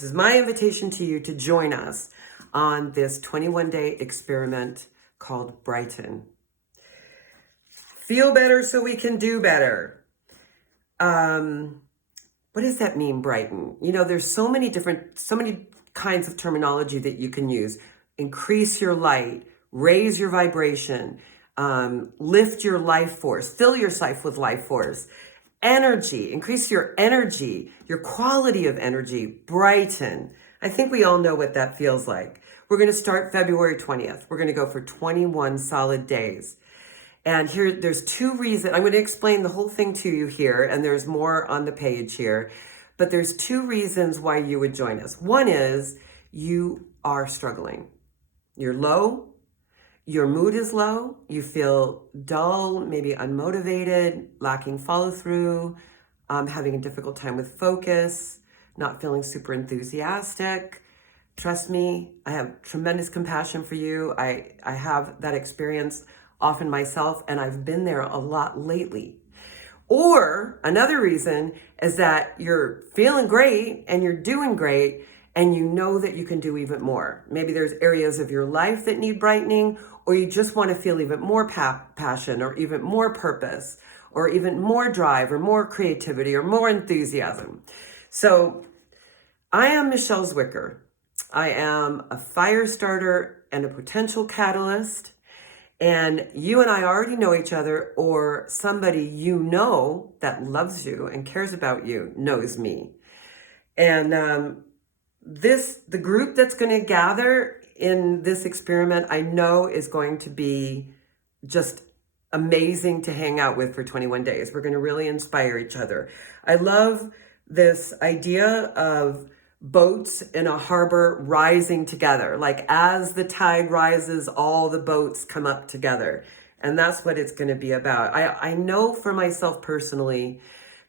This is my invitation to you to join us on this 21-day experiment called Brighten. Feel better so we can do better. What does that mean, Brighten? You know, there's so many kinds of terminology that you can use. Increase your light, raise your vibration, lift your life force, fill yourself with life force. Energy, increase your energy, your quality of energy, brighten. I think we all know what that feels like. We're going to start February 20th. We're going to go for 21 solid days. And here, there's two reasons. I'm going to explain the whole thing to you here, and there's more on the page here. But there's two reasons why you would join us. One is you are struggling. You're low. Your mood is low, you feel dull, maybe unmotivated, lacking follow through, having a difficult time with focus, not feeling super enthusiastic. Trust me, I have tremendous compassion for you. I have that experience often myself, and I've been there a lot lately. Or another reason is that you're feeling great and you're doing great, and you know that you can do even more. Maybe there's areas of your life that need brightening, or you just want to feel even more passion, or even more purpose, or even more drive, or more creativity, or more enthusiasm. So I am Michelle Zwicker. I am a fire starter and a potential catalyst. And you and I already know each other, or somebody you know that loves you and cares about you knows me. And the group that's going to gather in this experiment, I know is going to be just amazing to hang out with for 21 days. We're going to really inspire each other. I love this idea of boats in a harbor rising together. Like as the tide rises, all the boats come up together. And that's what it's going to be about. I know for myself personally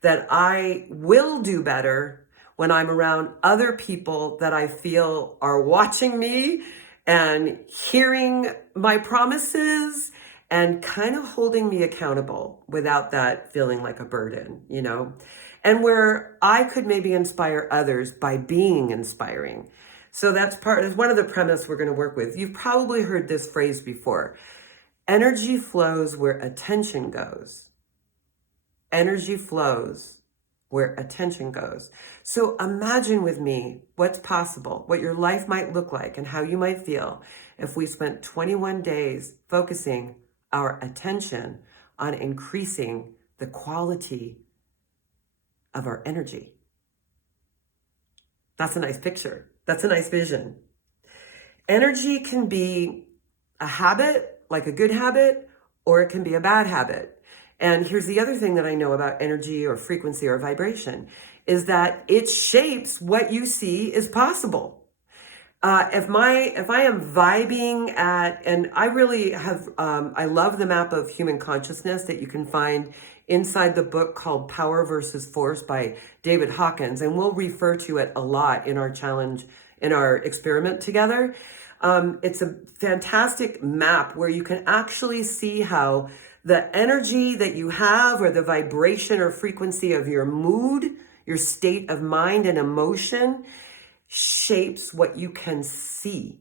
that I will do better when I'm around other people that I feel are watching me and hearing my promises and kind of holding me accountable without that feeling like a burden, you know? And where I could maybe inspire others by being inspiring. So that's one of the premise we're going to work with. You've probably heard this phrase before. Energy flows where attention goes. Energy flows where attention goes. So imagine with me what's possible, what your life might look like, and how you might feel if we spent 21 days focusing our attention on increasing the quality of our energy. That's a nice picture. That's a nice vision. Energy can be a habit, like a good habit, or it can be a bad habit. And here's the other thing that I know about energy or frequency or vibration is that it shapes what you see is possible. If I am vibing at, and I really have, I love the map of human consciousness that you can find inside the book called Power versus Force by David Hawkins. And we'll refer to it a lot in our challenge, in our experiment together. It's a fantastic map where you can actually see how the energy that you have, or the vibration or frequency of your mood, your state of mind and emotion, shapes what you can see.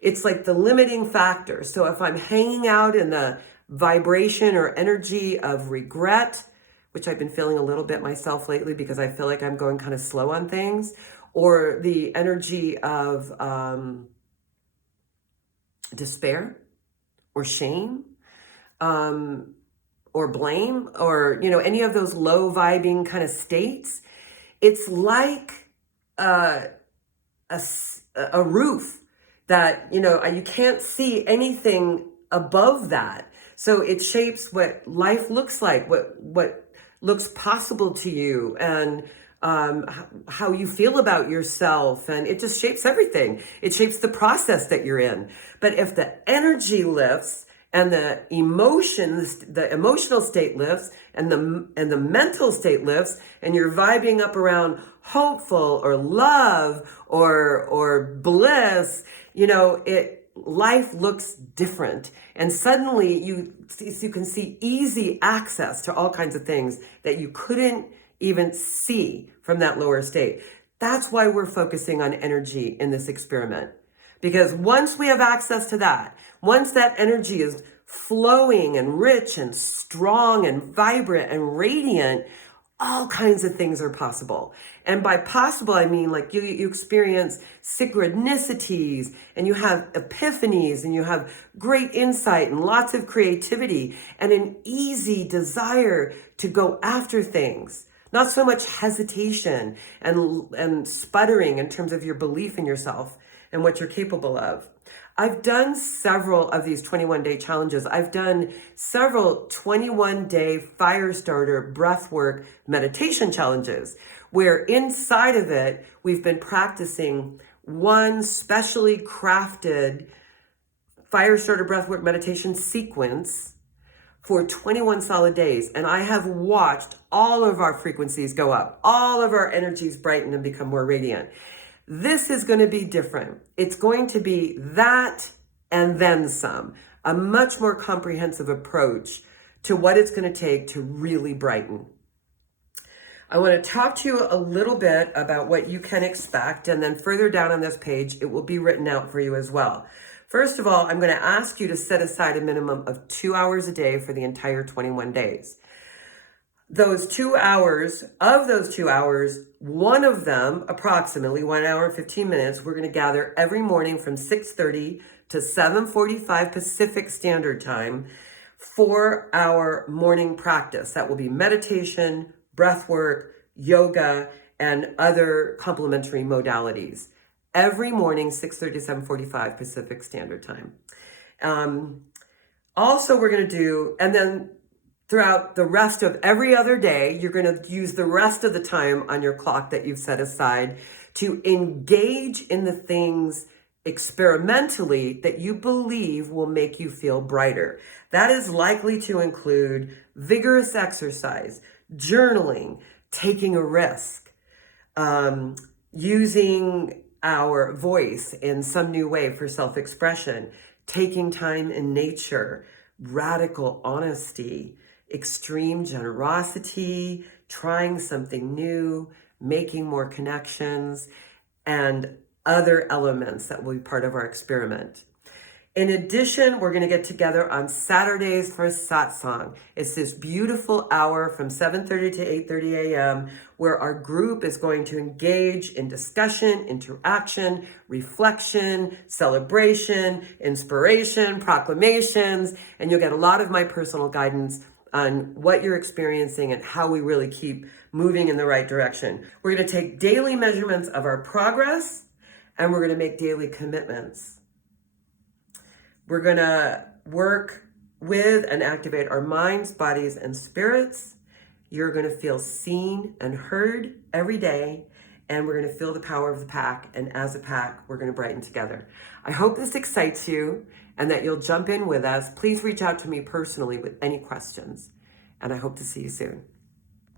It's like the limiting factor. So if I'm hanging out in the vibration or energy of regret, which I've been feeling a little bit myself lately because I feel like I'm going kind of slow on things, or the energy of despair or shame, or blame, or, you know, any of those low vibing kind of states, it's like a roof that, you know, you can't see anything above that. So it shapes what life looks like, what looks possible to you, and how you feel about yourself. And it just shapes everything. It shapes the process that you're in. But if the energy lifts, and the emotional state lifts, and the mental state lifts, and you're vibing up around hopeful or love or bliss, you know, life looks different. And suddenly you can see easy access to all kinds of things that you couldn't even see from that lower state. That's why we're focusing on energy in this experiment. Because once we have access to that, once that energy is flowing and rich and strong and vibrant and radiant, all kinds of things are possible. And by possible, I mean like you experience synchronicities and you have epiphanies and you have great insight and lots of creativity and an easy desire to go after things. Not so much hesitation and sputtering in terms of your belief in yourself and what you're capable of. I've done several of these 21-day challenges. I've done several 21-day fire starter breathwork meditation challenges where inside of it, we've been practicing one specially crafted fire starter breathwork meditation sequence for 21 solid days. And I have watched all of our frequencies go up, all of our energies brighten and become more radiant. This is going to be different. It's going to be that and then some, a much more comprehensive approach to what it's going to take to really brighten. I want to talk to you a little bit about what you can expect, and then further down on this page, it will be written out for you as well. First of all, I'm going to ask you to set aside a minimum of 2 hours a day for the entire 21 days. Those 2 hours, of those 2 hours, one of them, approximately 1 hour and 15 minutes, we're going to gather every morning from 6:30 to 7:45 Pacific Standard Time for our morning practice. That will be meditation, breath work, yoga, and other complementary modalities. Every morning, 6:30 to 7:45 Pacific Standard Time. Also, we're going to do, and then throughout the rest of every other day, you're going to use the rest of the time on your clock that you've set aside to engage in the things experimentally that you believe will make you feel brighter. That is likely to include vigorous exercise, journaling, taking a risk, using our voice in some new way for self-expression, taking time in nature, radical honesty, extreme generosity, trying something new, making more connections, and other elements that will be part of our experiment. In addition, we're going to get together on Saturdays for satsang. It's this beautiful hour from 7:30 to 8:30 a.m. where our group is going to engage in discussion, interaction, reflection, celebration, inspiration, proclamations, and you'll get a lot of my personal guidance on what you're experiencing and how we really keep moving in the right direction. We're going to take daily measurements of our progress, and we're going to make daily commitments. We're going to work with and activate our minds, bodies, and spirits. You're going to feel seen and heard every day, and we're going to feel the power of the pack, and as a pack, we're going to brighten together. I hope this excites you and that you'll jump in with us. Please reach out to me personally with any questions, and I hope to see you soon.